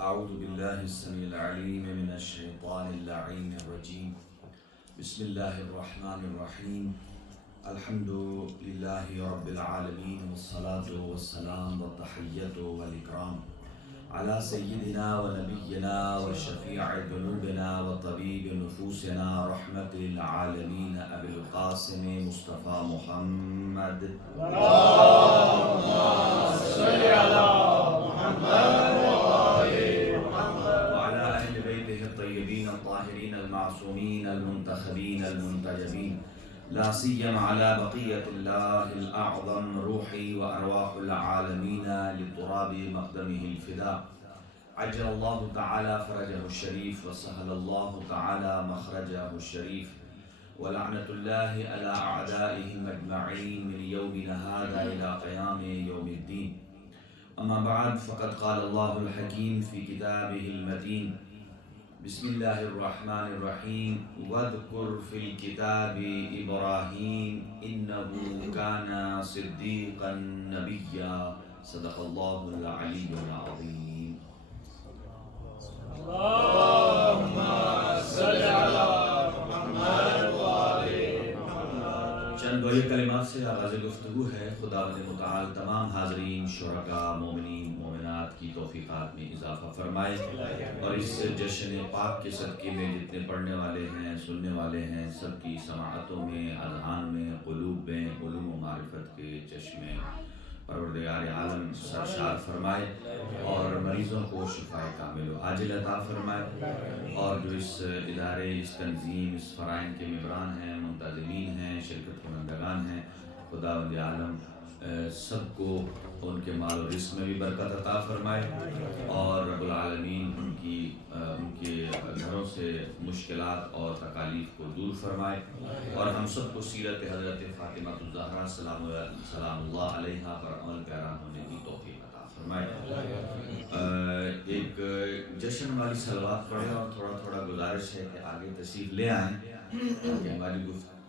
أعوذ بالله السميع العليم من الشيطان اللعين الرجيم. بسم الله الرحمن الرحيم. الحمد لله رب العالمين والصلاة والسلام والتحية والإكرام على سيدنا ونبينا وشفيع ذنوبنا وطبيب نفوسنا رحمة العالمين أبي القاسم مصطفى محمد اللهم صل على محمد وعلى أهل بيته الطيبين الطاهرين المعصومين المنتخبين المنتجبين، لا سيما على بقية الله الأعظم روحي وأرواح العالمين لتراب مقدمه الفداء. عجل الله تعالى فرجه الشريف وسهل الله تعالى مخرجه الشريف، ولعنة الله على أعدائهم أجمعين من يومنا هذا إلى قيام يوم الدين. أما بعد، فقد قال الله الحكيم في كتابه المتين: بسم الله الرحمن الرحيم. واذكر في الكتاب إبراهيم إنه كان صديقا نبيا. صدق الله العلي العظيم. اللهم صل على محمد وآل محمد. چند بڑے کلمات سے آغاز گفتگو ہے. خداوند متعال تمام حاضرین، شرکاء، مومنین، مومنات کی توفیقات میں اضافہ فرمائے، اور اس جشن پاک کے صدقے میں جتنے پڑھنے والے ہیں، سننے والے ہیں، سب کی سماعتوں میں، اذہان میں، قلوب میں علوم و معرفت کے چشمے پروردگار عالم سرشار فرمائے، اور مریضوں کو شفائے کامل و عاجل عطا فرمائے، اور جو اس ادارے، اس تنظیم، اس فرائض کے ممبران ہیں، منتظمین ہیں، شرکت کنندگان ہیں، خداوند عالم سب کو ان کے مال و رزق میں بھی برکت عطا فرمائے، اور رب العالمین ان کے گھروں سے مشکلات اور تکالیف کو دور فرمائے، اور ہم سب کو سیرت حضرت فاطمہ الزہرا سلام اللہ علیہا پر عمل پیرا ہونے کی توفیق عطا فرمائے۔ ایک جشن والی صلوات پڑھیں، اور تھوڑا تھوڑا گزارش ہے کہ آگے تشریف لے آئیں، تاکہ ہماری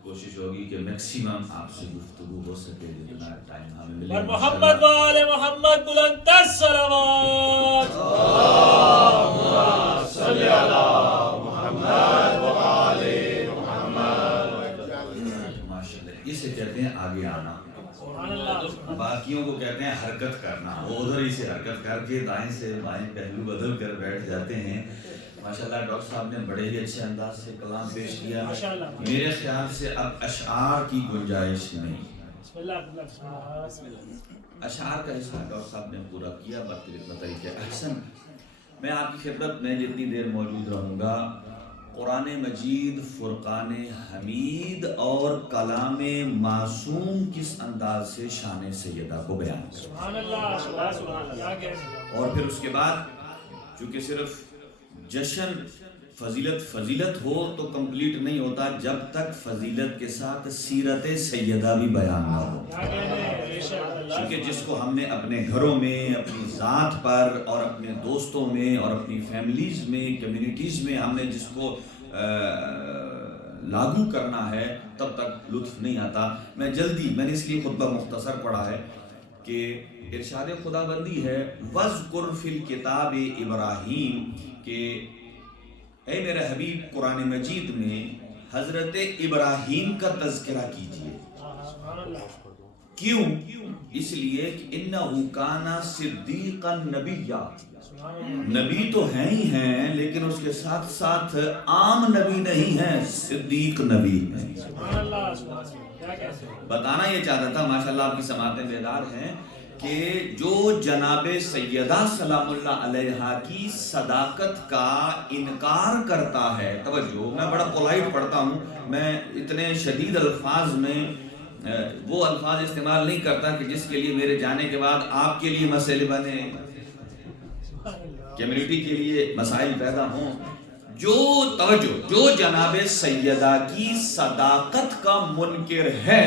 کوشش ہوگی کہ میکسیمم آپ سے گفتگو ہو سکے جتنا ٹائم ہمیں ملے۔ اور محمد وآل محمد بلند تر صلوات۔ اللهم صل على محمد وآل محمد۔ ماشاءاللہ، اسے کہتے ہیں آگے آنا۔ سبحان اللہ۔ باقیوں کو کہتے ہیں حرکت کرنا، وہ ادھر ہی سے حرکت کر کے دائیں سے بائیں پہلو بدل کر بیٹھ جاتے ہیں۔ ماشاءاللہ ڈاکٹر صاحب نے بڑے ہی اچھے انداز سے کلام پیش کیا۔ میرے خیال سے اب اشعار کی گنجائش نہیں۔ بسم اللہ بسم اللہ۔ اشعار کا حصہ ڈاکٹر صاحب نے پورا کیا، باقی بتائیے کہ احسن۔ میں آپ کی خدمت میں جتنی دیر موجود رہوں گا، قرآن مجید، فرقان حمید اور کلام معصوم کس انداز سے شان سیدہ کو بیان کریں۔ سبحان اللہ سبحان اللہ۔ اور پھر اس کے بعد، چونکہ صرف جشن فضیلت ہو تو کمپلیٹ نہیں ہوتا جب تک فضیلت کے ساتھ سیرت سیدہ بھی بیان نہ ہو، کیونکہ جس کو ہم نے اپنے گھروں میں، اپنی ذات پر، اور اپنے دوستوں میں، اور اپنی فیملیز میں، کمیونٹیز میں ہم نے جس کو لاگو کرنا ہے، تب تک لطف نہیں آتا۔ میں نے اس لیے خطبہ مختصر پڑھا ہے کہ ارشاد خدا بندی ہے وَاذْكُرْ فِي الْكِتَابِ إِبْرَاهِيمَ، کہ اے میرے حبیب قرآن مجید میں حضرت ابراہیم کا تذکرہ کیجئے۔ کیوں؟ اس لیے کہ اِنَّهُ كَانَ صِدِّيقًا نَبِيًّا، نبی تو ہیں ہی ہیں، لیکن اس کے ساتھ ساتھ عام نبی نہیں ہیں، صدیق نبی ہیں۔ بتانا یہ چاہتا تھا، ماشاءاللہ آپ کی سماعتیں بیدار ہیں، کہ جو جناب سیدہ سلام اللہ علیہا کی صداقت کا انکار کرتا ہے، توجہ، میں بڑا پولائٹ پڑھتا ہوں، میں اتنے شدید الفاظ میں وہ الفاظ استعمال نہیں کرتا کہ جس کے لیے میرے جانے کے بعد آپ کے لیے مسئلے بنے، کمیونٹی کے لیے مسائل پیدا ہوں۔ جو جناب سیدہ کی صداقت کا منکر ہے،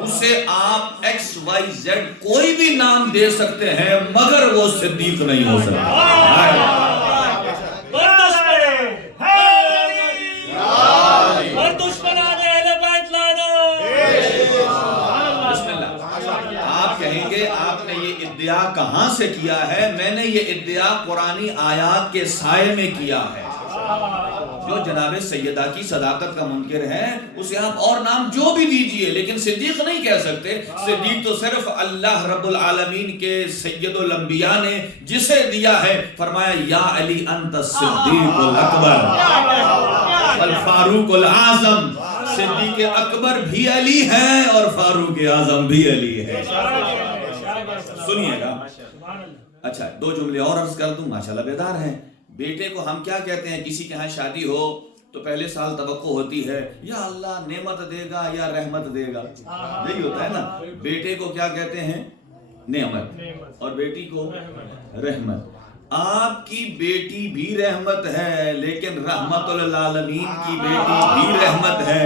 اسے آپ ایکس وائی زیڈ کوئی بھی نام دے سکتے ہیں، مگر وہ صدیق نہیں ہو سکتا۔ بسم اللہ۔ آپ کہیں کہ آپ نے یہ ادعا کہاں سے کیا ہے؟ میں نے یہ ادعا قرآنی آیات کے سائے میں کیا ہے۔ جو جناب سیدہ کی صداقت کا منکر ہے اسے آپ اور نام جو بھی دیجئے لیکن صدیق نہیں کہہ سکتے۔ صدیق تو صرف اللہ رب العالمین کے سید الانبیاء نے جسے دیا ہے، فرمایا یا علی انت الصدیق الاکبر والفاروق الاعظم، صدیق اکبر بھی علی ہے اور فاروق اعظم بھی علی ہے۔ سنیے گا، اچھا دو جملے اور عرض کر دوں، ماشاءاللہ بیدار ہیں۔ بیٹے کو ہم کیا کہتے ہیں؟ کسی کے ہاں شادی ہو تو پہلے سال توقع ہوتی ہے یا اللہ نعمت دے گا یا رحمت دے گا، یہی ہوتا ہے نا۔ بیٹے کو کیا کہتے ہیں؟ نعمت، اور بیٹی کو رحمت۔ آپ کی بیٹی بھی رحمت ہے لیکن رحمت للعالمین کی بیٹی بھی رحمت ہے۔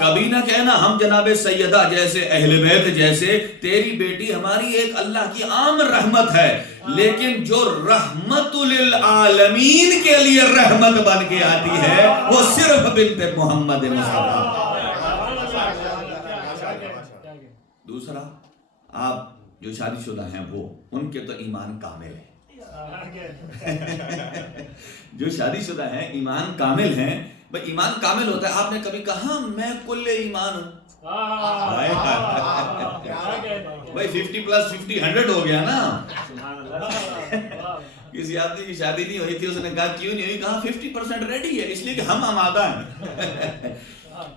کبھی نہ کہنا ہم جناب سیدہ جیسے اہل بیت جیسے، تیری بیٹی ہماری ایک اللہ کی عام رحمت ہے، لیکن جو رحمت للعالمین کے لیے رحمت بن کے آتی ہے وہ صرف بنت محمد مصطفیٰ۔ دوسرا، آپ جو شادی شدہ ہیں وہ ان کے تو ایمان کامل ہے، جو شادی شدہ ہیں ایمان کامل ہیں۔ بھئی ایمان کامل ہوتا ہے، آپ نے کبھی کہا میں کل ایمان ہوں؟ بھئی 50+50 100 ہو گیا نا۔ کسی آدمی کی شادی نہیں ہوئی تھی، اس نے کہا کیوں نہیں ہوئی؟ کہا 50% ریڈی ہے، اس لیے کہ ہم آمادہ ہیں۔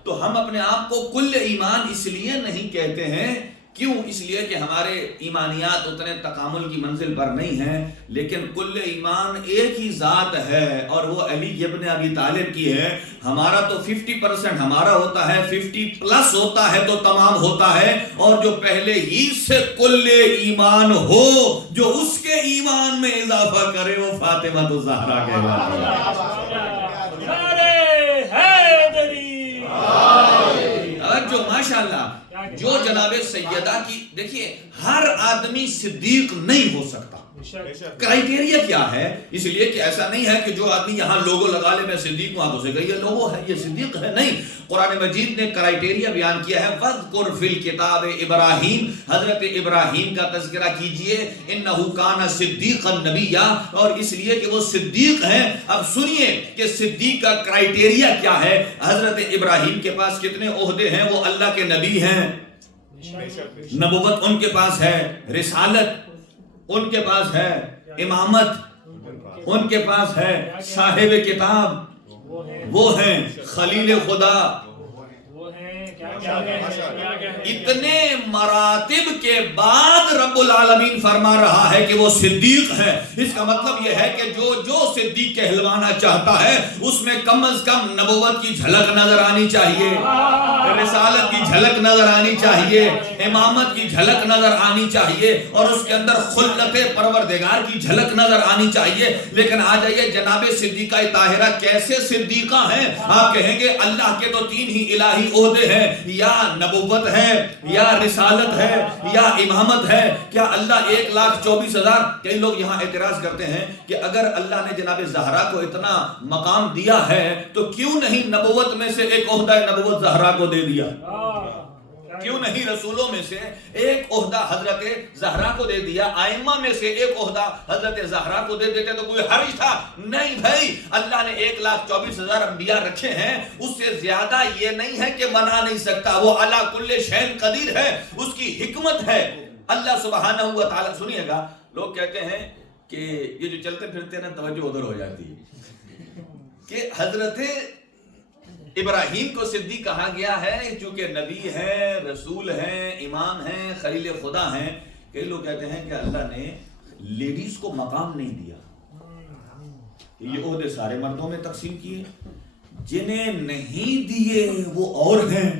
تو ہم اپنے آپ کو کل ایمان اس لیے نہیں کہتے ہیں، کیوں؟ اس لیے کہ ہمارے ایمانیات اتنے تکامل کی منزل پر نہیں ہیں، لیکن کل ایمان ایک ہی ذات ہے اور وہ علی ابن ابی طالب کی ہے۔ ہمارا تو 50% ہمارا ہوتا ہے، 50+ ہوتا ہے تو تمام ہوتا ہے، اور جو پہلے ہی سے کل ایمان ہو جو اس کے ایمان میں اضافہ کرے وہ فاطمہ الزہرا کہلاتی ہے۔ جو ماشاءاللہ جو جناب سیدہ کی، دیکھیے ہر آدمی صدیق نہیں ہو سکتا۔ کرائیٹیریا کیا ہے؟ اس لیے کہ ایسا نہیں ہے کہ جو آدمی یہاں لوگو لگا لے میں صدیق ہوں، آپ اسے کہیے یہ لوگو ہے، یہ صدیق ہے، نہیں۔ قرآن مجید نے کرائیٹیریا بیان کیا ہے، وَذْكُرْ فِي الْكِتَابِ ابراہیم، حضرت ابراہیم کا تذکرہ کیجئے، اِنَّهُ كَانَ صِدِّيقًا نَبِيًّا، اور اس لیے کہ وہ صدیق ہیں۔ اب سنیے کہ صدیق کا کرائیٹیریا کیا ہے۔ حضرت ابراہیم کے پاس کتنے عہدے ہیں؟ وہ اللہ کے نبی ہیں، نبوت ان کے پاس ہے، رسالت ان کے پاس ہے، امامت ان کے پاس ہے، صاحب کتاب وہ ہیں، خلیل خدا۔ اتنے مراتب کے بعد رب العالمین فرما رہا ہے کہ وہ صدیق ہے۔ اس کا مطلب یہ ہے کہ جو صدیق کہلوانا چاہتا ہے اس میں کم از کم نبوت کی جھلک نظر آنی چاہیے، رسالت کی جھلک نظر آنی چاہیے، امامت کی جھلک نظر آنی چاہیے، اور اس کے اندر خلت پروردگار کی جھلک نظر آنی چاہیے۔ لیکن آ جائیے جناب صدیقہ طاہرہ کیسے صدیقہ ہیں؟ آپ کہیں گے اللہ کے تو 3 ہی الہی عہدے ہیں، یا نبوت ہے، یا رسالت ہے، یا امامت ہے۔ کیا اللہ 1,24,000؟ کئی لوگ یہاں اعتراض کرتے ہیں کہ اگر اللہ نے جناب زہرا کو اتنا مقام دیا ہے تو کیوں نہیں نبوت میں سے ایک عہدہ نبوت زہرا کو دے دیا؟ کیوں نہیں رسولوں میں سے ایک عہدہ حضرت زہرا کو دے دیا؟ آئمہ میں سے ایک عہدہ حضرت زہرا کو دے دیتے تو کوئی حرج تھا؟ نہیں بھائی، اللہ نے 1,24,000 انبیاء رکھے ہیں، اس سے زیادہ یہ نہیں ہے کہ بنا نہیں سکتا، وہ علی کل شیء قدیر ہے، اس کی حکمت ہے اللہ سبحانہ و تعالی۔ سنیے گا، لوگ کہتے ہیں کہ یہ جو چلتے پھرتے نا توجہ ادھر ہو جاتی ہے کہ حضرت ابراہیم کو صدیق کہا گیا ہے چونکہ نبی ہیں، رسول ہیں، امام ہیں، خلیل خدا ہیں۔ کئی لوگ کہتے ہیں کہ اللہ نے لیڈیز کو مقام نہیں دیا، یہ عہدے سارے مردوں میں تقسیم کیے، جنہیں نہیں دیے وہ اور ہیں۔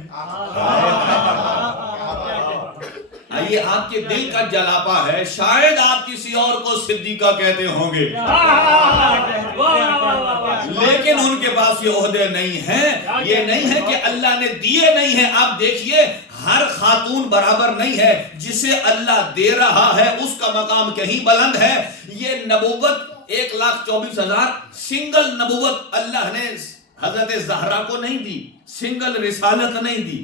یہ آپ کے دل کا جلاپا ہے، شاید آپ کسی اور کو صدیقہ کہتے ہوں گے لیکن ان کے پاس یہ عہدے نہیں ہیں۔ یہ نہیں ہے کہ اللہ نے دیے نہیں ہیں۔ آپ دیکھیے ہر خاتون برابر نہیں ہے، جسے اللہ دے رہا ہے اس کا مقام کہیں بلند ہے۔ یہ نبوت 1,24,000 سنگل نبوت اللہ نے حضرت زہرا کو نہیں دی، سنگل رسالت نہیں دی،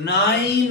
9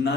9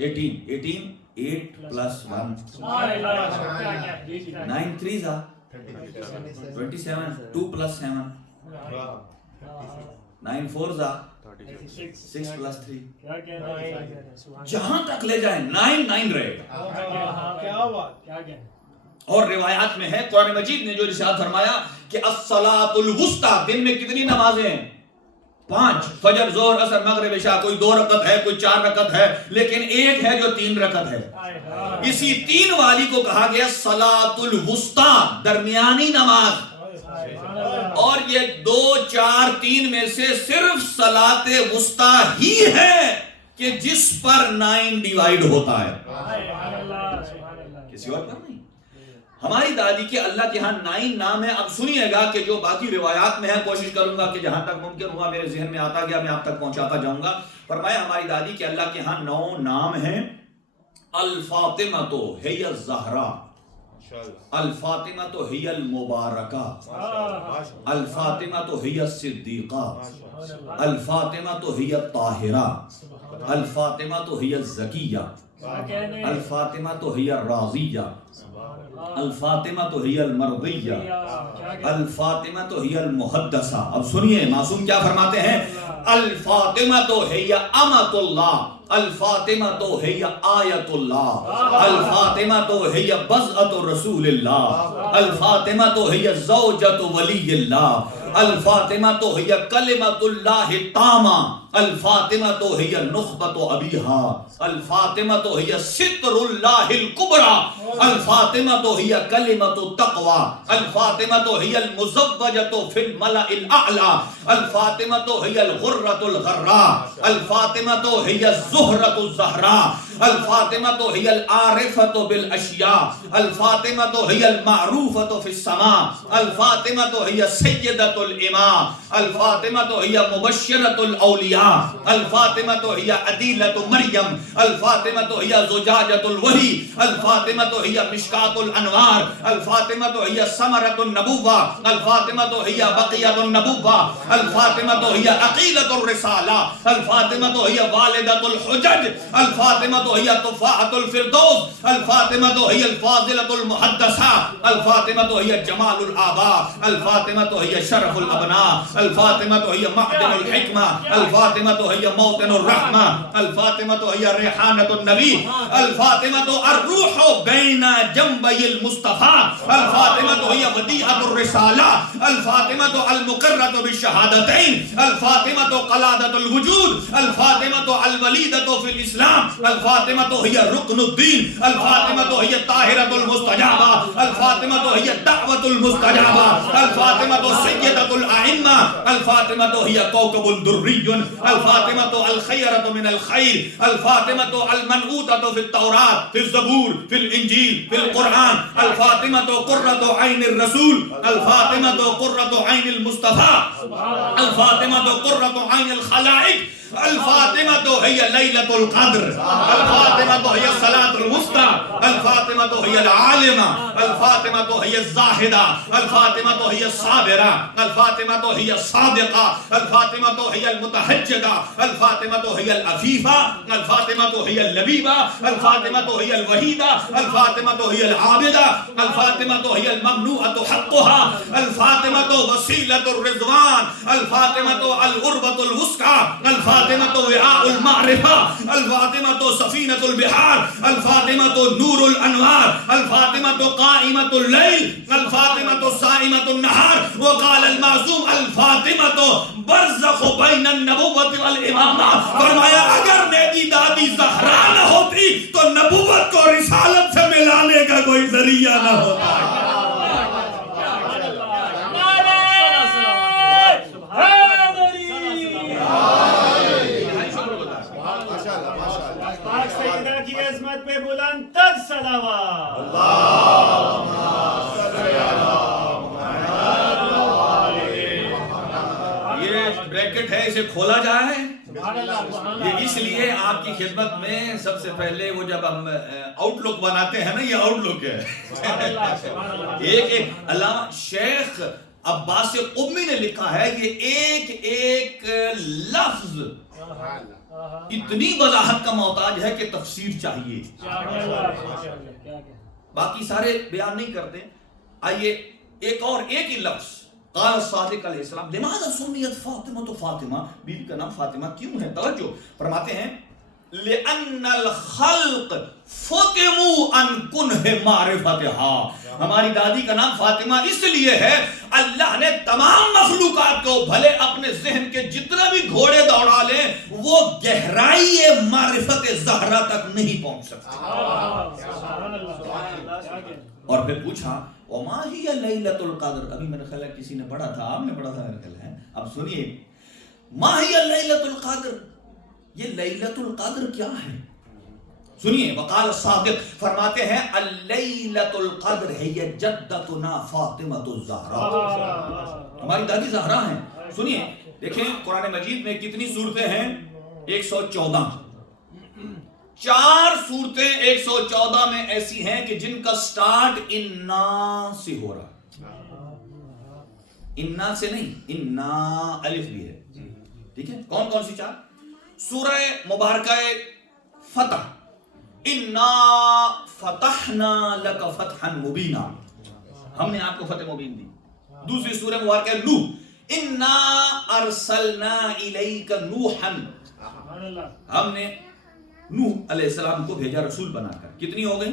18 8 plus 1 9 3s are 27 2 plus 7 9 4s are 6 plus 3 جہاں تک لے جائیں 9 9 رہے. اور روایات میں ہے قرآن مجید نے جو ارشاد فرمایا کہ الصلاۃ الوسطی دن میں کتنی نمازیں ہیں 5 فجر ظہر عصر مغرب عشاء. کوئی 2 رکعت ہے کوئی 4 رکعت ہے لیکن ایک ہے جو 3 رکعت ہے. اسی 3 والی کو کہا گیا صلاۃ الوسطی درمیانی نماز. اور یہ 2 4 3 میں سے صرف صلاۃ وسطی ہی ہے کہ جس پر 9 ڈیوائیڈ ہوتا ہے کسی اور پر نہیں. ہماری دادی کے اللہ کے ہاں 9 نام ہے. اب سنیے گا کہ جو باقی روایات میں ہے کوشش کروں گا کہ جہاں تک ممکن ہوا میرے ذہن میں آتا گیا میں آپ تک پہنچاتا جاؤں گا. فرمایا ہماری دادی کے اللہ کے ہاں 9 نام ہیں. الفاطمہ ہی الزہرا, الفاطمہ ہی المبارکہ, الفاطمہ ہی الصدیقہ, الفاطمہ ہی الطاہرہ, الفاطمہ ہی الزکیہ, الفاطمہ ہی الراضیہ, الفاطمہ ہی المرضیہ, الفاطمہ ہی المحدثہ. اب سنیے معصوم کیا فرماتے ہیں. الفاطمہ ہی امۃ اللہ, الفاطمہ ہی آیت اللہ, الفاطمہ ہی بضعۃ رسول اللہ, الفاطمہ ہی زوجۃ ولی اللہ, الفاطمہ ہی کلمۃ اللہ التامہ, الفاطمہ ہی نخبۃ ابیہا, الفاطمہ ہی ستر اللہ الکبریٰ, الفاطمہ ہی کلمۃ التقویٰ, الفاطمہ ہی المزوجۃ فی الملأ الاعلیٰ, الفاطمہ ہی الغرۃ الغراء, الفاطمہ ہی الزہرۃ الزہراء, الفاطمہ ہی العارفۃ بالاشیاء, الفاطمہ ہی المعروفۃ فی السماء, الفاطمہ ہی سیدۃ الاماء, الفاطمہ ہی مبشرۃ الاولیاء, الفاطمہ ہی عدیلۃ مریم, الفاطمہ ہی زجاجۃ الوحی, الفاطمہ ہی مشکاۃ الانوار, الفاطمہ ہی ثمرۃ النبوہ, الفاطمہ ہی بقیۃ النبوہ, الفاطمہ ہی عقیلۃ الرسالہ, الفاطمہ ہی والدۃ الحجج, الفاطمہ ہی تفاحۃ الفردوس, الفاطمہ ہی الفاضلۃ المحدثہ, الفاطمہ ہی جمال الآباء, الفاطمہ ہی شرف الابناء, الفاطمہ ہی معدن الحکمہ, الفاطمہ ہی موطن الرحمہ, الفاطمہ ہی ریحانۃ النبی, الفاطمہ الروح بین جنبی المصطفیٰ, الفاطمہ ہی ودیعۃ الرسالہ, الفاطمہ المقرۃ بالشہادتین, الفاطمہ قلادۃ الوجود, الفاطمہ الولیدۃ فی الاسلام, الفاطمہ ہی رکن الدین, الفاطمہ ہی طاہرۃ المستجابہ, الفاطمہ ہی دعوۃ المستجابہ, الفاطمہ سیدۃ الائمہ, الفاطمہ ہی کوكب دري, الفاطمہ الخیرۃ من الخیر, الفاطمہ المنعوتۃ فی التوراۃ, فی الزبور, فی الانجیل, فی القرآن, الفاطمہ قرۃ عین الرسول, الفاطمہ قرۃ عین المصطفیٰ, الفاطمہ قرۃ عین الخلائق, الفاطمہ ہی لیلۃ القدر, الفاطمہ ہی الصلاۃ الوسطی, الفاطمہ ہی العالمہ, الفاطمہ ہی الزاہدہ, الفاطمہ ہی الصابرہ, الفاطمہ ہی الصادقہ, الفاطمہ ہی المتہجدہ, الفاطمہ ہی العفیفہ, الفاطمہ ہی اللبیبہ, الفاطمہ ہی الوحیدہ, الفاطمہ ہی العابدہ, الفاطمہ ہی الممنوعۃ حقها, الفاطمہ وسیلۃ الرضوان, الفاطمہ العروۃ الوثقی, الفاطمہ وعاء المعرفہ, الفاطمہ سفینۃ البحار, الفاطمہ نور الانوار, الفاطمہ قائمۃ اللیل, الفاطمہ صائمۃ النہار. وقال المعصوم الفاطمہ برزخ بین النبوۃ والامامہ. فرمایا اگر میری دادی زہرا نہ ہوتی تو نبوت کو رسالت سے ملانے کا کوئی ذریعہ نہ ہوتا. کی عظمت پہ بلند تر صلوات. یہ بریکٹ ہے اسے کھولا جائے. یہ اس لیے آپ کی خدمت میں سب سے پہلے وہ جب ہم آؤٹ لک بناتے ہیں نا, یہ آؤٹ لک ہے. ایک علامہ شیخ عباس قمی نے لکھا ہے یہ ایک ایک لفظ اتنی وضاحت کا محتاج ہے کہ تفسیر چاہیے، باقی سارے بیان نہیں کرتے۔ آئیے ایک ہی لفظ، قال صادق علیہ السلام لماذا سمیت فاطمہ، تو فاطمہ بیوی کا نام فاطمہ کیوں ہے؟ توجہ فرماتے ہیں لأن الخلق فتموا عن کنہ معرفتها، ہماری دادی کا نام فاطمہ اس لیے ہے اللہ نے تمام مخلوقات کو بھلے اپنے ذہن کے جتنا بھی گھوڑے دوڑا لیں وہ گہرائی معرفت زہرا تک نہیں پہنچ سکتے۔ اور پھر پوچھا وما ہی لیلۃ القدر، ابھی میرے خیال ہے کسی نے پڑھا تھا، آپ نے پڑھا تھا میرے خیال ہے، اب سنیے ما ہی لیلۃ القدر، یہ لیلۃ القدر کیا ہے؟ سنیے وقال صادق فرماتے ہیں اللیلۃ القدر ہے یہ جدتنا فاطمہ الزہرا، ہماری دادی زہرا ہیں۔ سنیے دیکھیں قرآن مجید میں کتنی صورتیں ہیں؟ 114، 4 صورتیں 114 میں ایسی ہیں کہ جن کا سٹارٹ انا سے ہو رہا ہے، انا سے نہیں، انا الف بھی ہے، ٹھیک ہے؟ کون کون سی 4؟ سورہ مبارکہ فتح، انا فتحنا لک فتحا مبینا، ہم نے آپ کو فتح مبین دی۔ دوسری سورہ مبارکہ نوح، انا ارسلنا الیک نوحا، ہم نے نوح علیہ السلام کو بھیجا رسول بنا کر۔ کتنی ہو گئی؟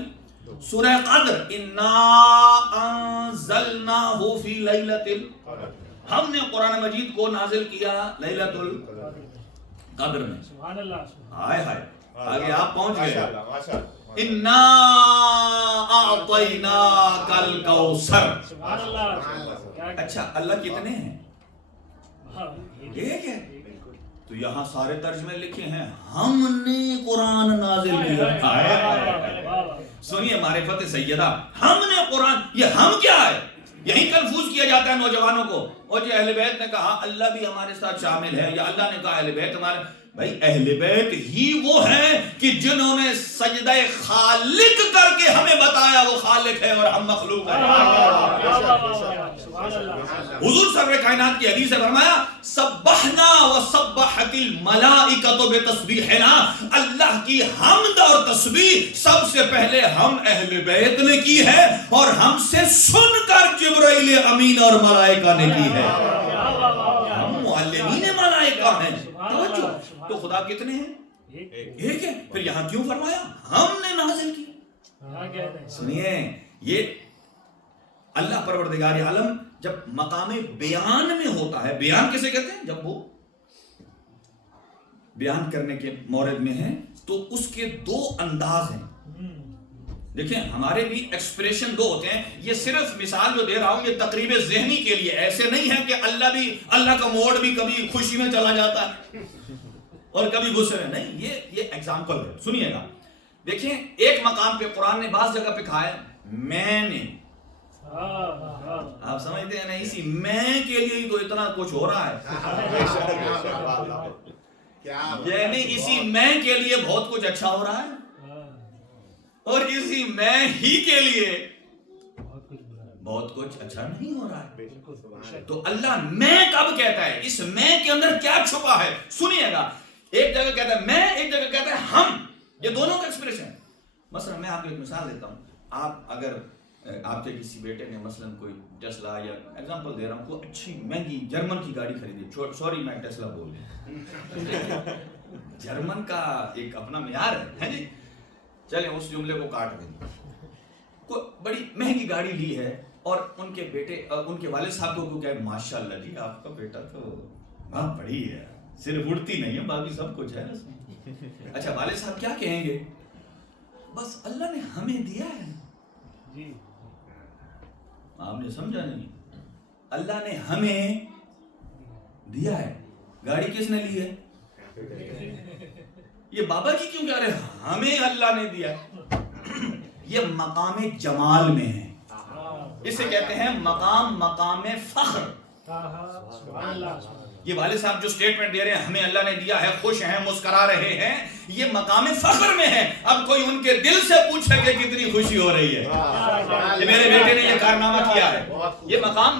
سورہ قدر، انا انزلناہ فی لیلۃ القدر، ہم نے قرآن مجید کو نازل کیا لیلۃ القدر میں۔ سبحان اللہ، ہائے ہائے، آگے آپ پہنچ گئے انا اعطیناک الکوثر۔ سبحان اللہ۔ اچھا اللہ کتنے ہیں؟ ایک ہے، تو یہاں سارے ترجمے لکھے ہیں ہم نے قرآن نازل کیا۔ سنیے معرفت سیدہ، ہم نے قرآن، یہ ہم کیا ہے؟ یہی کنفیوز کیا جاتا ہے نوجوانوں کو، اور جو اہل بیت نے کہا اللہ بھی ہمارے ساتھ شامل ہے، یا اللہ نے کہا اہل بیت ہمارے، بھائی اہل بیت ہی وہ ہیں کہ جنہوں نے سجدہ خالق کر کے ہمیں بتایا وہ خالق ہے اور ہم مخلوق ہیں۔ حضور سرور کائنات کی حدیث ہے، فرمایا سبحنا وسبحت الملائکۃ بتسبیحنا، اللہ کی حمد اور تسبیح سب سے پہلے ہم اہل بیت نے کی ہے اور ہم سے سن کر جبرائیل امین اور ملائکہ نے کی ہے، ہم معلمین ملائکہ ہیں۔ توجہ، تو خدا کتنے ہیں؟ ایک ہے، پھر یہاں کیوں فرمایا ہم نے نازل کی؟ سنیے یہ اللہ پروردگار عالم جب مقام بیان میں ہوتا ہے، بیان کسے کہتے ہیں؟ جب وہ بیان کرنے کے مورد میں ہے تو اس کے 2 انداز ہیں۔ دیکھیں ہمارے بھی ایکسپریشن 2 ہوتے ہیں، یہ صرف مثال جو دے رہا ہوں یہ تقریب ذہنی کے لیے، ایسے نہیں ہے کہ اللہ کا موڈ بھی کبھی خوشی میں چلا جاتا ہے اور کبھی غصے میں، نہیں، یہ ایگزامپل ہے، سنیے گا۔ دیکھیں ایک مقام پہ قرآن نے بعض جگہ پہ کہا ہے میں نے، آپ سمجھتے ہیں نا، اسی میں کے لیے تو اتنا کچھ ہو رہا ہے، یعنی اسی میں کے لیے بہت کچھ اچھا ہو رہا ہے اور اسی میں ہی کے لیے بہت کچھ اچھا نہیں ہو رہا ہے۔ تو اللہ میں کب کہتا ہے؟ اس میں کے اندر کیا چھپا ہے؟ سنیے گا، ایک جگہ کہتا ہے میں، ایک جگہ کہتا ہے ہم، یہ دونوں کا ایکسپریشن ہے۔ مثلا میں آپ کو ایک مثال دیتا ہوں، آپ اگر آپ کے کسی بیٹے نے مثلا کوئی ٹیسلا، یا ایگزامپل دے رہا ہوں، کوئی اچھی مہنگی جرمن کی گاڑی خریدی، سوری میں ٹیسلا بول گیا، جرمن کا ایک اپنا معیار ہے جی، چلیں اس جملے کو کاٹ دیں، کوئی بڑی مہنگی گاڑی لی ہے اور ان کے بیٹے، ان کے والد صاحب کو کہے ماشاءاللہ جی آپ کا بیٹا تو بہت بڑی ہے، صرف اڑتی نہیں ہے باقی سب کچھ ہے اس میں۔ اچھا والد صاحب کیا کہیں گے؟ بس اللہ نے ہمیں دیا ہے جی، آپ نے سمجھا نہیں، اللہ نے ہمیں دیا ہے۔ گاڑی کس نے لی ہے؟ یہ بابا جی کیوں کہہ رہے ہیں ہمیں اللہ نے دیا؟ یہ مقام جمال میں ہے، اسے کہتے ہیں مقام فخر۔ یہ والد صاحب جو سٹیٹمنٹ دے رہے ہیں ہمیں اللہ نے دیا ہے، خوش ہیں، مسکرا رہے ہیں، یہ مقام فخر میں ہے۔ اب کوئی ان کے دل سے پوچھے کہ کتنی خوشی ہو رہی ہے کہ میرے بیٹے نے یہ کارنامہ کیا ہے، یہ مقام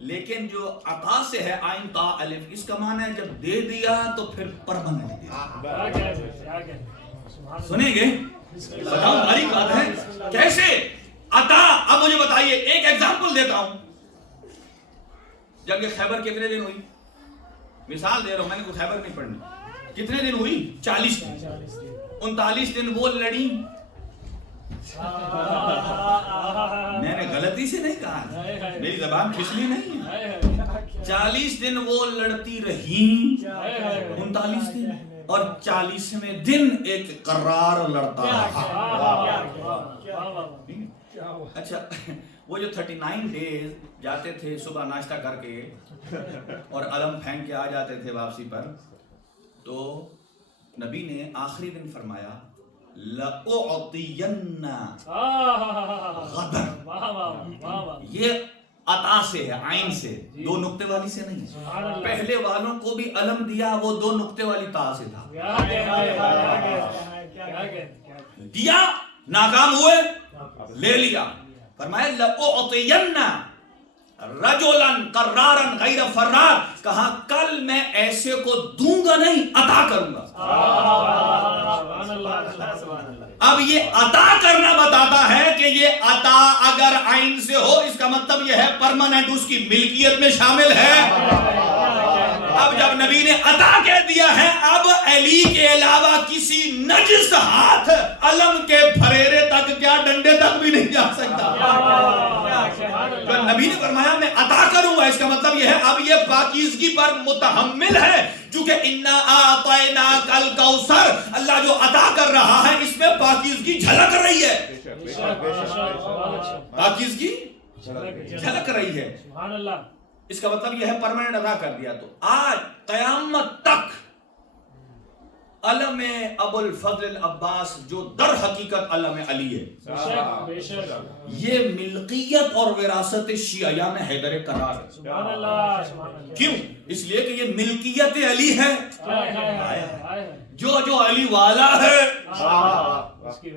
لیکن جو عطا سے ہے عین تا الف، اس کا معنی ہے جب دے دیا تو پھر پرماننٹ دے دیا. سنیں گے؟ بتاؤ ہماری بات ہے کیسے عطا. اب مجھے بتائیے ایک ایگزامپل دیتا ہوں. جب یہ خیبر کتنے دن ہوئی؟ مثال دے رہا ہوں، میں نے کوئی خیبر نہیں پڑھنی. کتنے دن ہوئی؟ 40 دن. 39 دن وہ لڑی. میں نے غلطی سے نہیں کہا، میری زبان پھسلی نہیں ہے. 40 دن وہ لڑتی رہی، 39 دن، اور 40ویں دن ایک قرار لڑتا رہا. اچھا وہ جو 39 ڈیز جاتے تھے صبح ناشتہ کر کے اور علم پھینک کے آ جاتے تھے واپسی پر، تو نبی نے آخری دن فرمایا لَأُعْطِيَنَّ غَدًا. یہ عطا سے ہے، عین سے، دو نقطے والی سے نہیں. پہلے والوں کو بھی علم دیا، وہ دو نقطے والی تا سے تھا. دیا، ناکام ہوئے، لے لیا. فرمایا لَأُعْطِيَنَّ رَجُلًا قَرَّارًا غَيْرَ فَرَّارٍ. کہا کل میں ایسے کو دوں گا نہیں، عطا کروں گا. اب یہ عطا کرنا بتاتا ہے کہ یہ عطا اگر عین سے ہو اس کا مطلب یہ ہے پرماننٹ، اس کی ملکیت میں شامل ہے. اب جب نبی نے عطا کہہ دیا ہے، اب علی کے علاوہ کسی نجس ہاتھ علم کے پھریرے تک کیا ڈنڈے تک بھی نہیں جا سکتا. جب نبی نے فرمایا میں عطا کروں گا، اس کا مطلب یہ ہے اب یہ پاکیزگی پر متحمل ہے. چونکہ انا اعطیناک الکوثر، اللہ جو عطا کر رہا ہے اس میں پاکیزگی جھلک رہی ہے. پاکیزگی جھلک رہی ہے. اس کا مطلب یہ ہے پرماننٹ ادا کر دیا. تو آج قیامت تک علم ابو الفضل العباس جو در حقیقت علم علی ہے، یہ ملکیت اور وراثت شیعیان حیدر قرار ہے. کیوں؟ اس لیے کہ یہ ملکیت علی ہے. جو علی والا ہے اس کی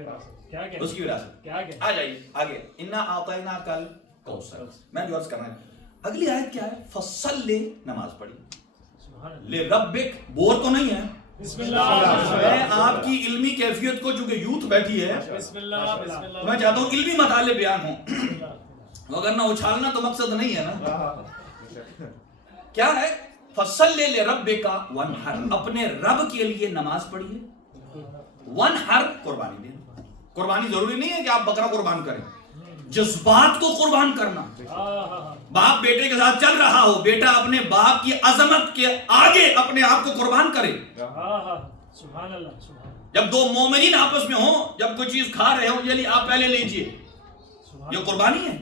وراثت. آ جائیے آگے. انا اعطیناک الکوثر. میں جو عرض کرنا ہے اگلی آیت کیا ہے؟ فصلی، نماز پڑھی. لربک، بور تو نہیں ہے. میں آپ کی علمی کیفیت کو، چونکہ یوتھ بیٹھی ہے، میں چاہتا ہوں علمی مطالعے بیان ہوں، وگرنہ اچھالنا تو مقصد نہیں ہے نا. کیا ہے؟ فصلی لربک وانحر، اپنے رب کے لیے نماز پڑھیے. وانحر، قربانی دینا. قربانی ضروری نہیں ہے کہ آپ بکرا قربان کریں، جذبات کو قربان کرنا. باپ بیٹے کے ساتھ چل رہا ہو، بیٹا اپنے باپ کی عظمت کے آگے اپنے آپ کو قربان کرے. جب دو مومنین آپس میں ہوں، جب کوئی چیز کھا رہے ہوں، یعنی آپ پہلے لیجئے، یہ قربانی ہے.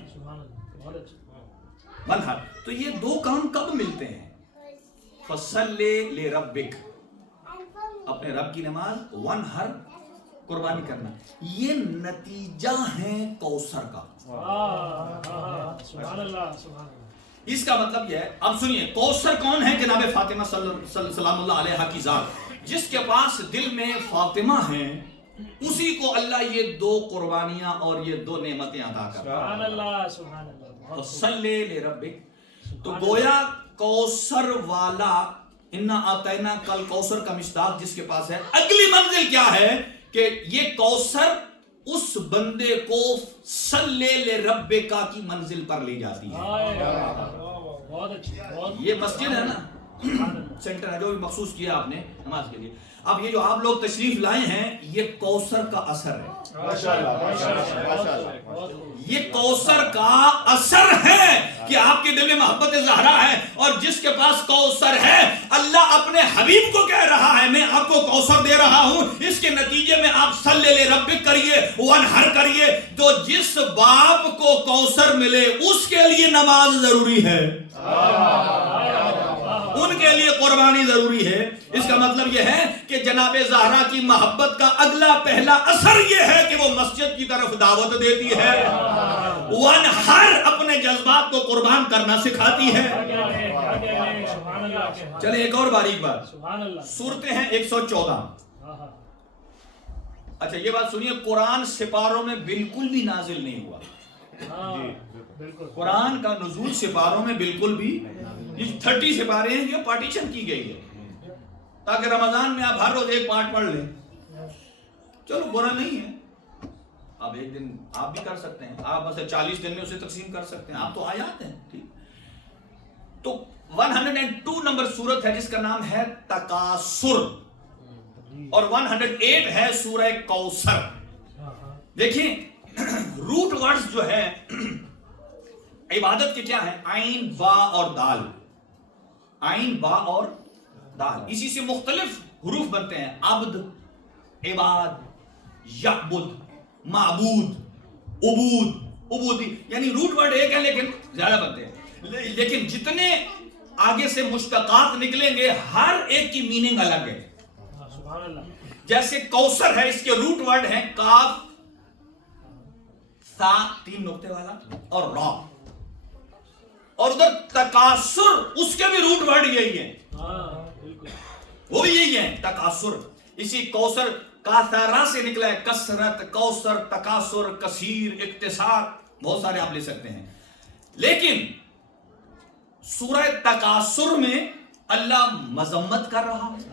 منحر. تو یہ دو کام کب ملتے ہیں؟ فصلی لربک، اپنے رب کی نماز، وانحر، قربانی کرنا. یہ نتیجہ ہے کوثر کا. اس کا مطلب یہ ہے، اب سنیے کوثر کون ہے؟ جناب فاطمہ سلام اللہ علیہا کی ذات. جس کے پاس دل میں فاطمہ ہیں اسی کو اللہ یہ دو قربانیاں اور یہ دو نعمتیں عطا کرتا. فصلی لربک. تو گویا کوثر والا، انا اعطیناک الکوثر کا مصداق جس کے پاس ہے. اگلی منزل کیا ہے کہ یہ کوثر اس بندے کو صلی لربک کی منزل پر لے جاتی ہے. یہ مسجد ہے نا، سینٹر ہے جو بھی مخصوص کیا آپ نے نماز کے لیے. اب یہ جو آپ لوگ تشریف لائے ہیں یہ کوثر کا اثر ہے. یہ کوثر کا اثر ہے کہ آپ کے دل میں محبت زہرا ہے، اور جس کے پاس کوثر ہے اللہ اپنے حبیب کو کہہ رہا ہے میں آپ کو کوثر دے رہا ہوں، اس کے نتیجے میں آپ صلی لربک کریے، وانحر کریے. تو جس باپ کو کوثر ملے اس کے لیے نماز ضروری ہے، ان کے لیے قربانی ضروری ہے. اس کا مطلب یہ ہے کہ جناب زہرا کی محبت کا اگلا پہلا اثر یہ ہے کہ وہ مسجد کی طرف دعوت دیتی ہے. وانحر، اپنے جذبات کو قربان کرنا سکھاتی ہے. چلیں ایک اور باریک بات، سورتیں ہیں 114. اچھا یہ بات سنیے، قرآن سپاروں میں بالکل بھی نازل نہیں ہوا. قرآن کا نزول سپاروں میں بالکل بھی، یہ 30 سپارے ہیں، یہ پارٹیشن کی گئی ہے تاکہ رمضان میں آپ ہر روز ایک پارٹ پڑھ لیں. چلو برا نہیں ہے، اب ایک دن آپ بھی کر سکتے ہیں، آپ بس 40 دن میں اسے تقسیم کر سکتے ہیں، آپ تو آیات ہیں. ٹھیک، تو 102 نمبر سورت ہے جس کا نام ہے تکاثر، اور 108 ہے سورہ کوثر. دیکھیں روٹ ورڈز جو ہے عبادت کے کیا ہیں؟ عین، با اور دال. عین، با اور دال، اسی سے مختلف حروف بنتے ہیں. عبد، عباد، یعبد، معبود، عبود، عبودی، یعنی روٹ ورڈ ایک ہے لیکن زیادہ بنتے ہیں. لیکن جتنے آگے سے مشتقات نکلیں گے ہر ایک کی میننگ الگ ہے. جیسے کوثر ہے، اس کے روٹ ورڈ ہیں کاف، سا 3 نقطے والا اور را. اور ادھر تکاثر، اس کے بھی روٹ ورڈ یہی ہیں، وہ بھی یہی ہیں تکاثر. اسی کوثر کاثرہ سے نکلا ہے، کثرت، کوثر، تکاثر، کثیر، اقتصاد، بہت سارے آپ لے سکتے ہیں. لیکن سورہ تکاثر میں اللہ مذمت کر رہا ہے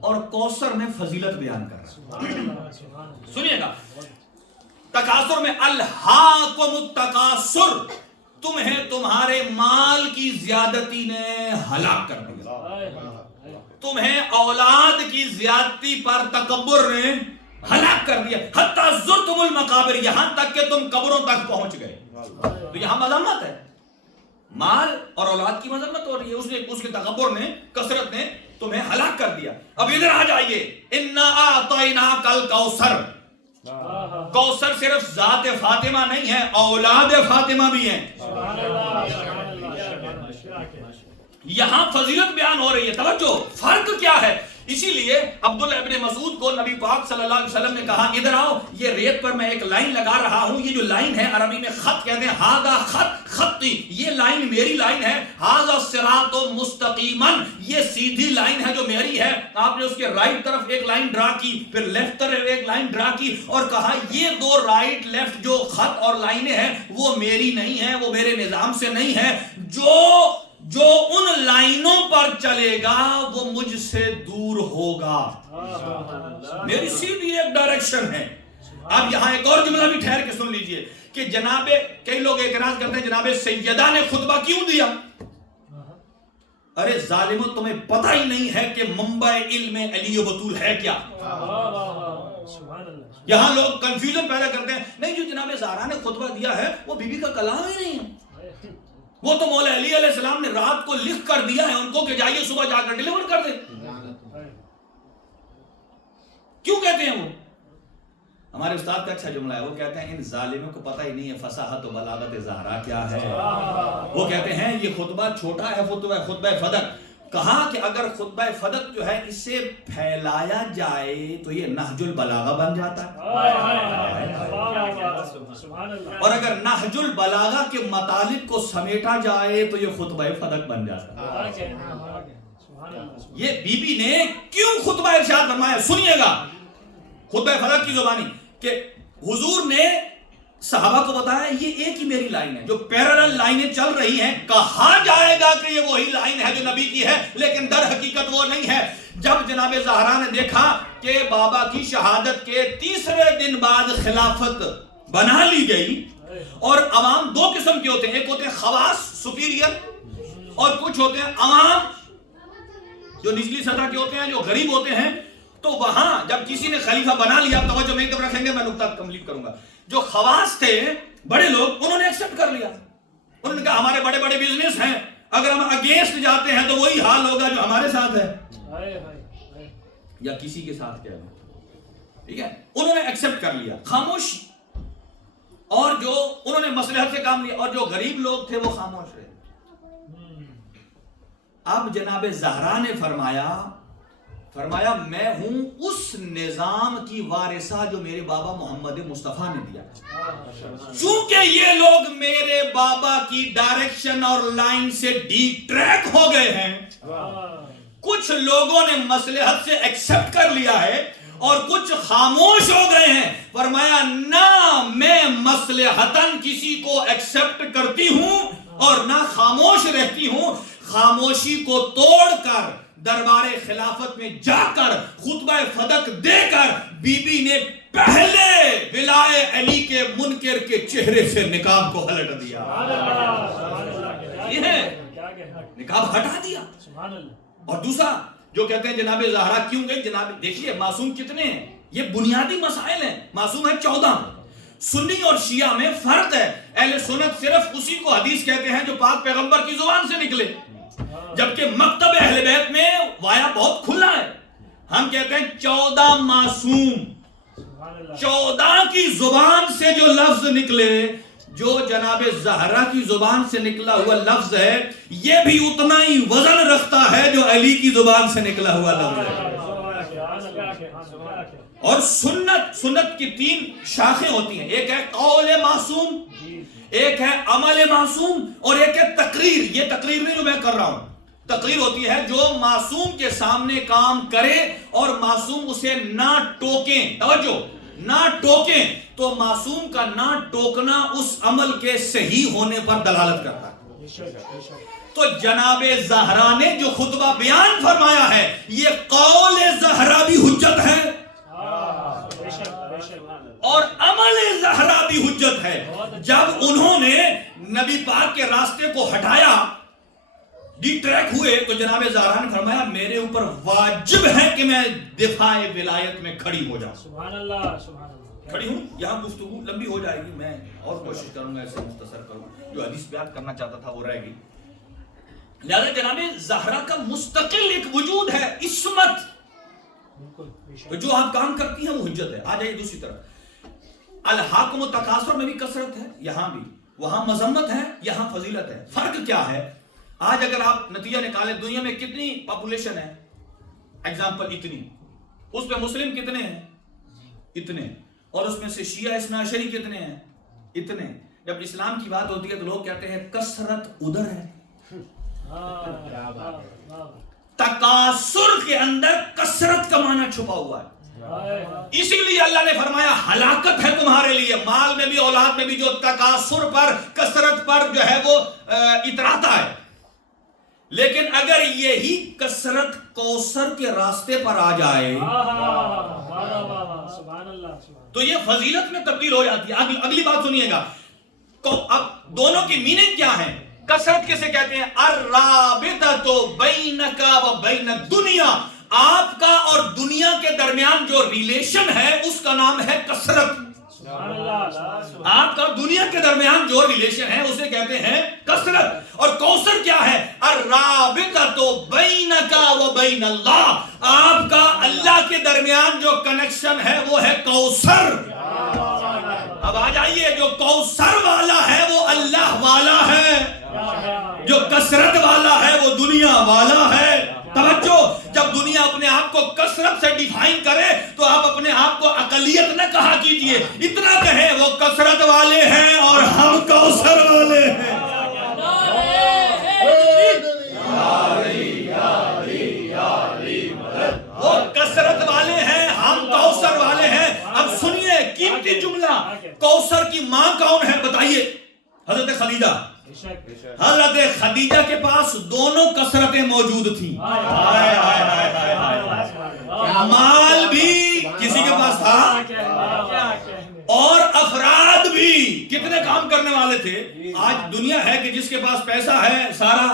اور کوثر میں فضیلت بیان کر رہا ہے. سنیے گا، تکاثر میں الہاکم التکاثر، تمہیں تمہارے مال کی زیادتی نے ہلاک کر دیا، تمہیں اولاد کی زیادتی پر تکبر نے ہلاک کر دیا، حتی زرتم المقابر، یہاں تک کہ تم قبروں تک پہنچ گئے. تو یہاں مذمت ہے، مال اور اولاد کی مذمت ہو رہی ہے. اس کے تکبر نے، کثرت نے تمہیں ہلاک کر دیا. اب ادھر آ جائیے، انا اعطیناک الکوثر. کوثر صرف ذات فاطمہ نہیں ہے، اولاد فاطمہ بھی ہیں. یہاں فضیلت بیان ہو رہی ہے. توجہ، فرق کیا ہے؟ اسی لیے عبداللہ ابن مسعود کو نبی پاک صلی اللہ علیہ وسلم نے کہا ادھر آؤ، یہ ریت پر میں ایک لائن لگا رہا ہوں. یہ جو لائن ہے عربی میں خط کہتے ہیں، ہاذا خط خطی، یہ لائن میری لائن ہے. ہاذا صراط مستقیما، یہ سیدھی لائن ہے جو میری ہے. آپ نے اس کے رائٹ طرف ایک لائن ڈرا کی، پھر لیفٹ طرف ایک لائن ڈرا کی اور کہا یہ دو رائٹ لیفٹ جو خط اور لائنیں ہیں وہ میری نہیں ہیں، وہ میرے نظام سے نہیں ہے. جو ان لائنوں پر چلے گا وہ مجھ سے دور ہوگا. میری سیدھی ایک ڈائریکشن ہے. اب یہاں ایک اور جملہ بھی ٹھہر کے سن لیجئے کہ جناب، کئی لوگ اعتراض کرتے ہیں جناب سیدہ نے خطبہ کیوں دیا؟ ارے ظالمو، تمہیں پتہ ہی نہیں ہے کہ منبع علم علی و بطول ہے کیا؟ یہاں لوگ کنفیوژن پیدا کرتے ہیں، نہیں جو جناب زہرا نے خطبہ دیا ہے وہ بی بی کا کلام ہی نہیں ہے، وہ تو مولا علی علیہ السلام نے رات کو لکھ کر دیا ہے ان کو کہ جائیے صبح جا کر ڈیلیور کر دیں. کیوں کہتے ہیں وہ؟ ہمارے استاد کا اچھا جملہ ہے، وہ کہتے ہیں ان ظالموں کو پتہ ہی نہیں ہے فصاحت و بلاغت زہرا کیا ہے. وہ کہتے ہیں یہ خطبہ چھوٹا ہے، خطبہ فدق. کہا کہ اگر خطبہ فدق جو ہے اسے پھیلایا جائے تو یہ نہج البلاغہ بن جاتا ہے، اور اگر نہج البلاغہ کے مطالب کو سمیٹا جائے تو یہ خطبہ فدق بن جاتا ہے. یہ بی بی نے کیوں خطبہ ارشاد فرمایا؟ سنیے گا خطبہ فدق کی زبانی کہ حضور نے صحابہ کو بتایا یہ ایک ہی میری لائن ہے، جو پیرالل لائنیں چل رہی ہیں کہا جائے گا کہ یہ وہی لائن ہے جو نبی کی ہے، لیکن در حقیقت وہ نہیں ہے. جب جناب زہرا نے دیکھا کہ بابا کی شہادت کے 3 دن بعد خلافت بنا لی گئی، اور عوام 2 قسم کے ہوتے ہیں، ایک ہوتے ہیں خواص سپیریئر اور کچھ ہوتے ہیں عوام جو نچلی سطح کے ہوتے ہیں، جو غریب ہوتے ہیں. تو وہاں جب کسی نے خلیفہ بنا لیا، توجہ میں کب رکھیں گے، میں نقطہ کمپلیٹ کروں گا. جو خواص تھے بڑے لوگ، انہوں نے ایکسپٹ کر لیا. انہوں نے کہا ہمارے بڑے بڑے بزنس ہیں، اگر ہم اگینسٹ جاتے ہیں تو وہی حال ہوگا جو ہمارے ساتھ ہے یا کسی کے ساتھ کیا ہے. ٹھیک ہے، انہوں نے ایکسپٹ کر لیا خاموش، اور جو انہوں نے مصلحت سے کام لیا، اور جو غریب لوگ تھے وہ خاموش رہے. اب جناب زہرا نے فرمایا میں ہوں اس نظام کی وارثہ جو میرے بابا محمد مصطفیٰ نے دیا. چونکہ یہ لوگ میرے بابا کی ڈائریکشن اور لائن سے ڈی ٹریک ہو گئے ہیں، کچھ لوگوں نے مصلحت سے ایکسپٹ کر لیا ہے اور کچھ خاموش ہو گئے ہیں. فرمایا نہ میں مصلحتاً کسی کو ایکسپٹ کرتی ہوں اور نہ خاموش رہتی ہوں. خاموشی کو توڑ کر دربار خلافت میں جا کر خطبہ فدق دے کر بی بی نے پہلے ولائے علی کے منکر کے چہرے سے نقاب کو ہلٹ دیا. یہ ہے نقاب ہٹا دیا. اور دوسرا جو کہتے ہیں جناب زہرا کیوں گئی, جناب دیکھیے معصوم کتنے ہیں, یہ بنیادی مسائل ہیں. معصوم ہے 14. سنی اور شیعہ میں فرق ہے. اہل سنت صرف اسی کو حدیث کہتے ہیں جو پاک پیغمبر کی زبان سے نکلے, جبکہ مکتب اہل بیت میں وایا بہت کھلا ہے. ہم کہتے ہیں 14 معصوم, 14 کی زبان سے جو لفظ نکلے, جو جناب زہرا کی زبان سے نکلا ہوا لفظ ہے یہ بھی اتنا ہی وزن رکھتا ہے جو علی کی زبان سے نکلا ہوا لفظ ہے. اور سنت کی 3 شاخیں ہوتی ہیں. ایک ہے قول معصوم, ایک ہے عمل معصوم, اور ایک ہے تقریر. یہ تقریر نہیں جو میں کر رہا ہوں, تقریر ہوتی ہے جو معصوم کے سامنے کام کرے اور معصوم اسے نہ ٹوکیں. توجہ, نہ ٹوکیں. تو معصوم کا نہ ٹوکنا اس عمل کے صحیح ہونے پر دلالت کرتا ہے. تو جناب زہرا نے جو خطبہ بیان فرمایا ہے یہ قول زہرا بھی حجت ہے اور عمل زہرا بھی حجت ہے. جب انہوں نے نبی پاک کے راستے کو ہٹایا, ڈی ٹریک ہوئے, تو جناب زہرا نے فرمایا میرے اوپر واجب ہے کہ میں دفاع ولایت میں کھڑی ہو جاؤں. سبحان اللہ, سبحان اللہ. کھڑی ہوں. یہاں گفتگو لمبی ہو جائے گی, میں اور کوشش کروں گا اسے مختصر کروں. جو حدیث بیان کرنا چاہتا تھا وہ رہ گئی. لہذا جناب زہرا کا مستقل ایک وجود ہے, عصمت. جو آپ کام کرتی ہیں وہ حجت ہے. آ جائیے دوسری طرف. الحاکم التکاثر میں بھی کثرت ہے, یہاں بھی. وہاں مذمت ہے, یہاں فضیلت ہے. فرق کیا ہے؟ آج اگر آپ نتیجہ نکالیں دنیا میں کتنی پاپولیشن ہے, ایگزامپل اتنی, اس پہ مسلم کتنے ہیں, اتنے, اور اس میں سے شیعہ اثنا عشری کتنے ہیں, اتنے. جب اسلام کی بات ہوتی ہے تو لوگ کہتے ہیں کثرت ادھر ہے. تکاثر کے اندر کثرت کا معنی چھپا ہوا ہے. اسی لیے اللہ نے فرمایا ہلاکت ہے تمہارے لیے, مال میں بھی اولاد میں بھی, جو تکاثر پر کثرت پر جو ہے وہ اتراتا ہے. لیکن اگر یہی کثرت کوثر کے راستے پر آ جائے تو یہ فضیلت میں تبدیل ہو جاتی ہے. اگلی بات سنیے گا. اب دونوں کی میننگ کیا ہے؟ کثرت کسے کہتے ہیں؟ الرابطۃ بینک و بین الدنیا, آپ کا اور دنیا کے درمیان جو ریلیشن ہے اس کا نام ہے کثرت. آپ کا دنیا کے درمیان جو ریلیشن ہے اسے کہتے ہیں کثرت. اور کوثر کیا ہے؟ الرابطۃ بینک و بین اللہ, آپ کا اللہ کے درمیان جو کنیکشن ہے وہ ہے کوثر. اب آ جائیے, جو کوثر والا ہے وہ اللہ والا ہے, جو کثرت والا ہے وہ دنیا والا ہے. توجہ, جب دنیا اپنے آپ کو کثرت سے ڈیفائن کرے تو آپ اپنے آپ کو اقلیت نہ کہا کیجئے, اتنا کہیں وہ کثرت والے ہیں اور ہم کوثر والے ہیں. وہ کثرت والے ہیں, ہم کوثر والے ہیں. اب سنیے قیمتی جملہ, کوثر کی ماں کون ہے بتائیے؟ حضرت خدیجہ. حضرت خدیجہ کے پاس دونوں کثرتیں موجود تھیں. مال بھی کسی کے پاس تھا اور افراد بھی. کتنے کام کرنے والے تھے. آج دنیا ہے کہ جس کے پاس پیسہ ہے سارا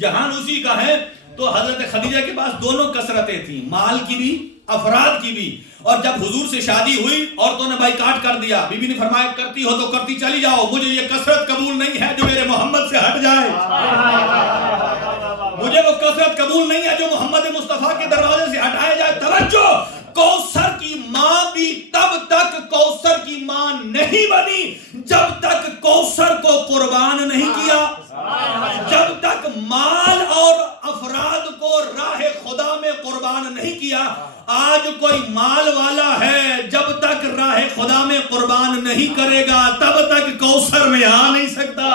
جہان اسی کا ہے. تو حضرت خدیجہ کے پاس دونوں کثرتیں تھیں, مال کی بھی افراد کی بھی. اور جب حضور سے شادی ہوئی عورتوں نے بائیکاٹ کر دیا. بی بی نے فرمایا کرتی ہو تو کرتی چلی جاؤ, مجھے یہ کثرت قبول نہیں ہے جو میرے محمد سے ہٹ جائے. مجھے وہ کثرت قبول نہیں ہے جو محمد مصطفیٰ کے دروازے سے ہٹایا جائے. توجہ, کوثر کی ماں بھی تب تک کوثر کی ماں نہیں بنی جب تک کوثر کو قربان نہیں کیا, جب تک مال اور افراد کو راہ خدا میں قربان نہیں کیا. آج کوئی مال والا ہے, جب تک راہ خدا میں قربان نہیں کرے گا تب تک کوثر میں آ نہیں سکتا.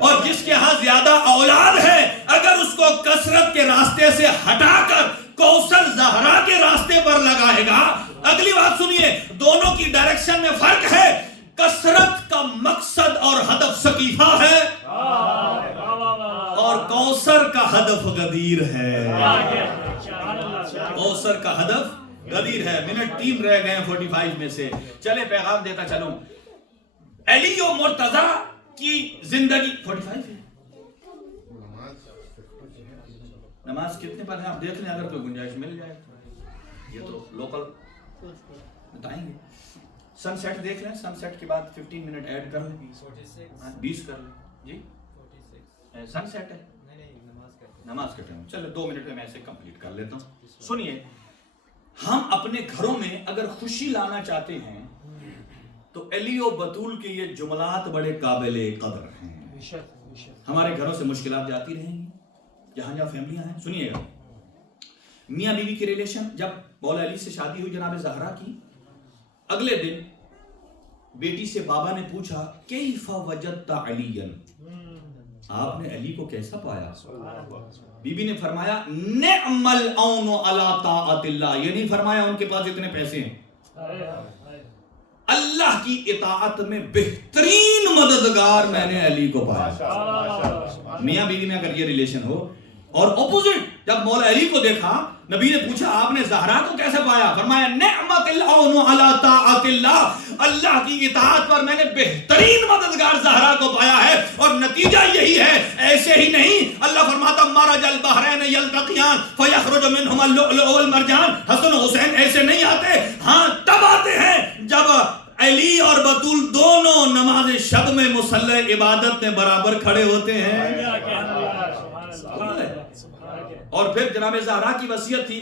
اور جس کے ہاں زیادہ اولاد ہے اگر اس کو کثرت کے راستے سے ہٹا کر کوثر زہرا کے راستے پر لگائے گا. اگلی بات سنیے, دونوں کی ڈائریکشن میں فرق ہے. کثرت کا مقصد اور ہدف سقیفہ ہے اور کوثر کا ہدف غدیر ہے. کوثر کا ہدف غدیر ہے. منٹ 3 رہ گئے 45 میں سے. چلے پیغام دیتا چلوں. علی و مرتضی کی زندگی 45 ہے. نماز کتنے پڑھیں آپ دیکھ لیں, اگر کوئی گنجائش مل جائے. یہ تو لوکل بتائیں گے. سن سیٹ دیکھ لیں, سن سیٹ کے بعد 15 منٹ ایڈ کر لیں, 20 کر لیں. جی سن سیٹ ہے, نماز کا ٹائم. چلو 2 منٹ میں ایسے کمپلیٹ کر لیتا ہوں. سنیے, ہم اپنے گھروں میں اگر خوشی لانا چاہتے ہیں تو علی و بطول کے یہ جملات بڑے قابل قدر ہیں. ہمارے گھروں سے مشکلات جاتی رہیں گی جہاں جہاں فیملیاں ہیں. سنیے گا, میاں بیوی کی ریلیشن, جب مولا علی سے شادی ہوئی جناب زہرا کی, اگلے دن بیٹی سے بابا نے پوچھا کیف وجدت علیًا, آپ نے علی کو کیسا پایا؟ بی بی نے فرمایا نعم العون علی طاعت اللہ. یہ نہیں فرمایا ان کے پاس اتنے پیسے ہیں, اللہ کی اطاعت میں بہترین مددگار میں نے علی کو پایا. میاں بیوی میں اگر یہ ریلیشن ہو. اور اپوزٹ, جب مولا علی کو دیکھا, نبی نے پوچھا آپ نے زہرا کو کیسے پایا؟ فرمایا نعمت العون علی طاعت اللہ, اللہ کی اطاعت پر میں نے بہترین مددگار زہرا کو پایا ہے. اور نتیجہ یہی ہے. ایسے ہی نہیں, اللہ فرماتا مرج البحرین یلتقیان فیخرج منہما اللؤلؤ والمرجان. حسن و حسین ایسے نہیں آتے, ہاں تب آتے ہیں جب علی اور بطول دونوں نماز شب میں مصلی عبادت میں برابر کھڑے ہوتے ہیں. اور پھر جناب زہرا کی وصیت تھی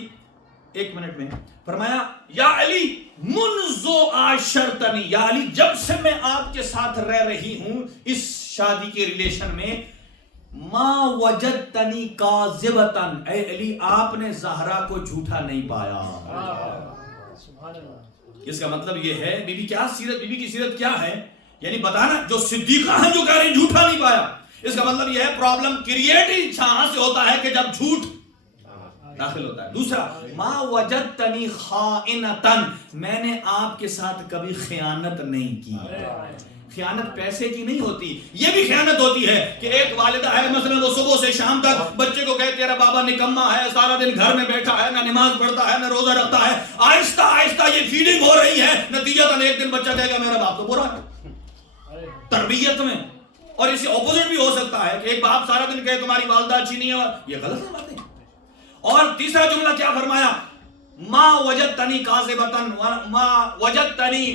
1 منٹ میں, فرمایا یا علی منذ عاشرتنی, یا علی جب سے میں آپ کے ساتھ رہ رہی ہوں اس شادی کے ریلیشن میں, ما وجدتنی کاذبتن, اے علی آپ نے زہرا کو جھوٹا نہیں پایا. اس کا مطلب یہ ہے بی بی کیا سیرت, بی بی کی سیرت کیا ہے, یعنی بتانا جو صدیقہ ہیں جو کہہ رہی جھوٹا نہیں پایا. اس کا مطلب یہ ہے پرابلم کریٹ ہی جہاں سے ہوتا ہے کہ جب جھوٹ داخل ہوتا ہے. دوسرا, ما وجدتنی خائنتن, میں نے آپ کے ساتھ کبھی خیانت نہیں کی. خیانت پیسے کی نہیں ہوتی, یہ بھی خیانت ہوتی ہے کہ ایک والدہ ہے مثلا وہ صبح سے شام تک بچے کو کہتے تیرا بابا نکما ہے, سارا دن گھر میں بیٹھا ہے, نہ نماز پڑھتا ہے نہ روزہ رکھتا ہے. آہستہ آہستہ یہ فیلنگ ہو رہی ہے, نتیجتاً ایک دن بچہ کہے گا میرا باپ تو برا ہے تربیت میں. اور اس سے اپوزٹ بھی ہو سکتا ہے کہ ایک باپ سارا دن کہے تمہاری والدہ اچھی نہیں ہے, یہ غلط ہے باتیں. اور تیسرا جملہ کیا فرمایا, ما وجدتنی کاذبتن ما وجدتنی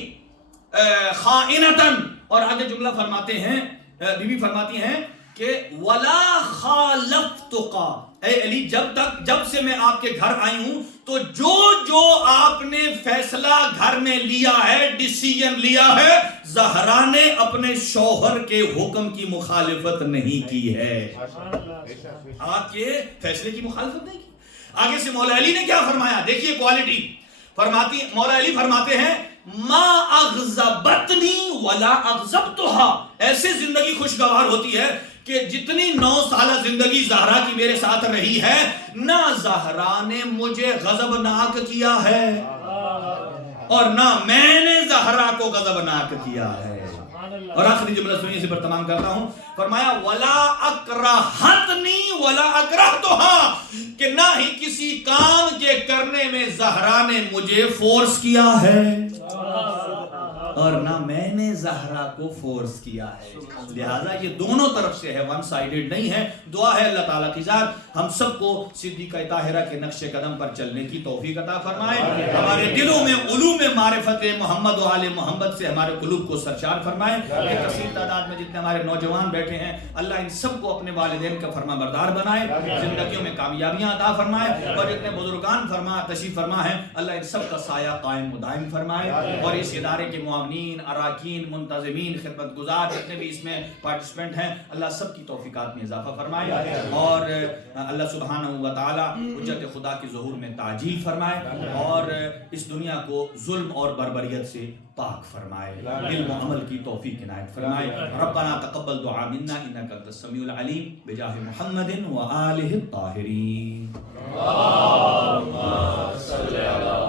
خائنتن. اور آگے جملہ فرماتے ہیں, بی بی فرماتی ہیں کہ ولا خالفتک, اے علی جب سے میں آپ کے گھر آئی ہوں تو جو آپ نے فیصلہ گھر میں لیا ہے, ڈیسیژن لیا ہے, زہرا نے اپنے شوہر کے حکم کی مخالفت نہیں کی ہے. آپ کے فیصلے کی مخالفت نہیں کی. آگے سے مولا علی نے کیا فرمایا, دیکھیے کوالٹی. مولا علی فرماتے ہیں ما اغضبتنی ولا اغضبتها, ایسے زندگی خوشگوار ہوتی ہے کہ جتنی 9 سالہ زندگی زہرا کی میرے ساتھ رہی ہے, نہ زہرا نے مجھے غضبناک کیا ہے اور نہ میں نے زہرا کو غضبناک کیا ہے. اور آخری جملہ سنیے, اسی پر تمام کرتا ہوں. فرمایا ولا اکرہتنی ولا اکرہتها, کہ نہ ہی کسی کام کے کرنے میں زہرا نے مجھے فورس کیا ہے اور نہ میں نے زہرا کو فورس کیا ہے. لہذا یہ دونوں طرف سے ہے, ون سائیڈڈ نہیں ہے. دعا ہے اللہ تعالیٰ کی ذات ہم سب کو صدیقہ طاہرہ کے نقش قدم پر چلنے کی توفیق عطا فرمائے. ہمارے دلوں میں علوم معرفت محمد و آل محمد سے ہمارے قلوب کو سرشار فرمائے. یہ کثیر تعداد میں جتنے ہمارے نوجوان بیٹھے ہیں, اللہ ان سب کو اپنے والدین کا فرما بردار بنائے, زندگیوں میں کامیابیاں عطا فرمائے. اور جتنے بزرگان تشریف فرما ہیں, اللہ ان سب کا سایہ قائم و دائم فرمائے. اور اس ادارے کے معاونین، اراکین، منتظمین، خدمت گزار جتنے بھی اس میں پارٹیسپینٹ ہیں، اللہ سب کی توفیقات میں اضافہ فرمائے اور اللہ سبحانہ و تعالی حجت خدا کی ظہور میں تعجیل فرمائے اور اس دنیا کو ظلم اور بربریت سے پاک فرمائے، علم و عمل کی توفیق عنایت فرمائے۔ ربنا تقبل دعا منا انک انت السمیع العلیم بجاہ محمد و آلہ الطاہرین۔ اللهم صل على